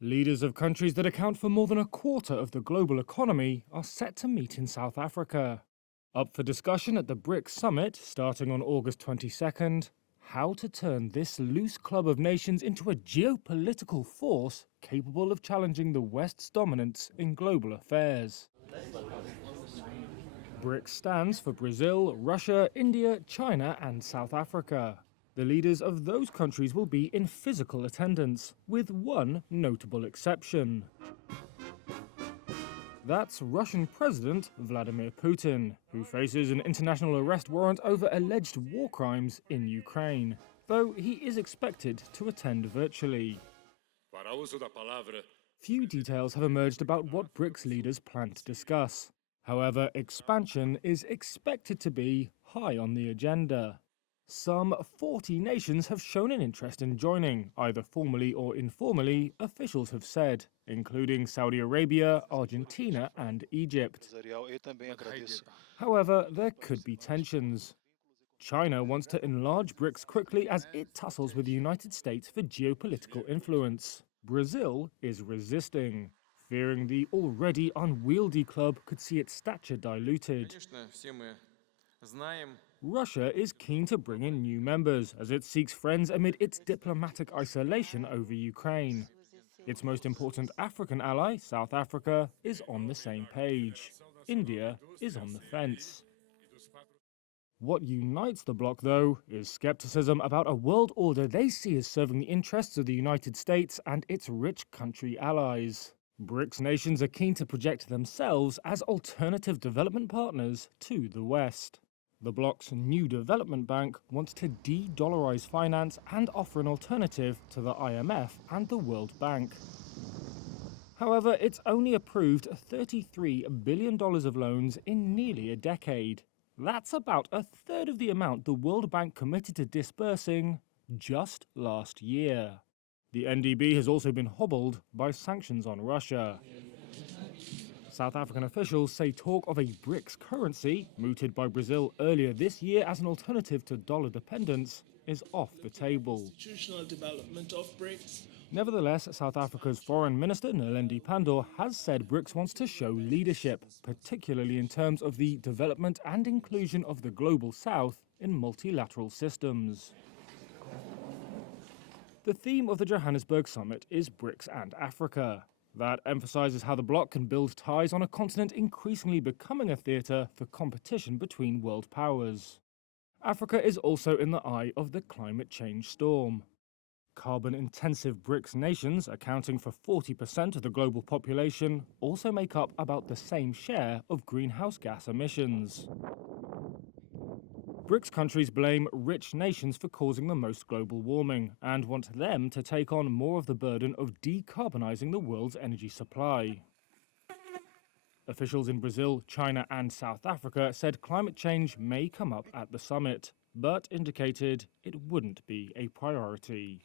Leaders of countries that account for more than a quarter of the global economy are set to meet in South Africa. Up for discussion at the BRICS summit, starting on August 22nd, how to turn this loose club of nations into a geopolitical force capable of challenging the West's dominance in global affairs. BRICS stands for Brazil, Russia, India, China and South Africa. The leaders of those countries will be in physical attendance, with one notable exception. That's Russian President Vladimir Putin, who faces an international arrest warrant over alleged war crimes in Ukraine, though he is expected to attend virtually. Few details have emerged about what BRICS leaders plan to discuss. However, expansion is expected to be high on the agenda. Some 40 nations have shown an interest in joining, either formally or informally, officials have said, including Saudi Arabia, Argentina and Egypt. However, there could be tensions. China wants to enlarge BRICS quickly as it tussles with the United States for geopolitical influence. Brazil is resisting, fearing the already unwieldy club could see its stature diluted. Russia is keen to bring in new members as it seeks friends amid its diplomatic isolation over Ukraine. Its most important African ally, South Africa, is on the same page. India is on the fence. What unites the bloc, though, is skepticism about a world order they see as serving the interests of the United States and its rich country allies. BRICS nations are keen to project themselves as alternative development partners to the West. The bloc's new development bank wants to de-dollarize finance and offer an alternative to the IMF and the World Bank. However, it's only approved $33 billion of loans in nearly a decade. That's about a third of the amount the World Bank committed to disbursing just last year. The NDB has also been hobbled by sanctions on Russia. South African officials say talk of a BRICS currency, mooted by Brazil earlier this year as an alternative to dollar dependence, is off the table. Nevertheless, South Africa's Foreign Minister Naledi Pandor has said BRICS wants to show leadership, particularly in terms of the development and inclusion of the Global South in multilateral systems. The theme of the Johannesburg summit is BRICS and Africa. That emphasizes how the bloc can build ties on a continent increasingly becoming a theatre for competition between world powers. Africa is also in the eye of the climate change storm. Carbon-intensive BRICS nations, accounting for 40% of the global population, also make up about the same share of greenhouse gas emissions. BRICS countries blame rich nations for causing the most global warming and want them to take on more of the burden of decarbonizing the world's energy supply. Officials in Brazil, China and South Africa said climate change may come up at the summit, but indicated it wouldn't be a priority.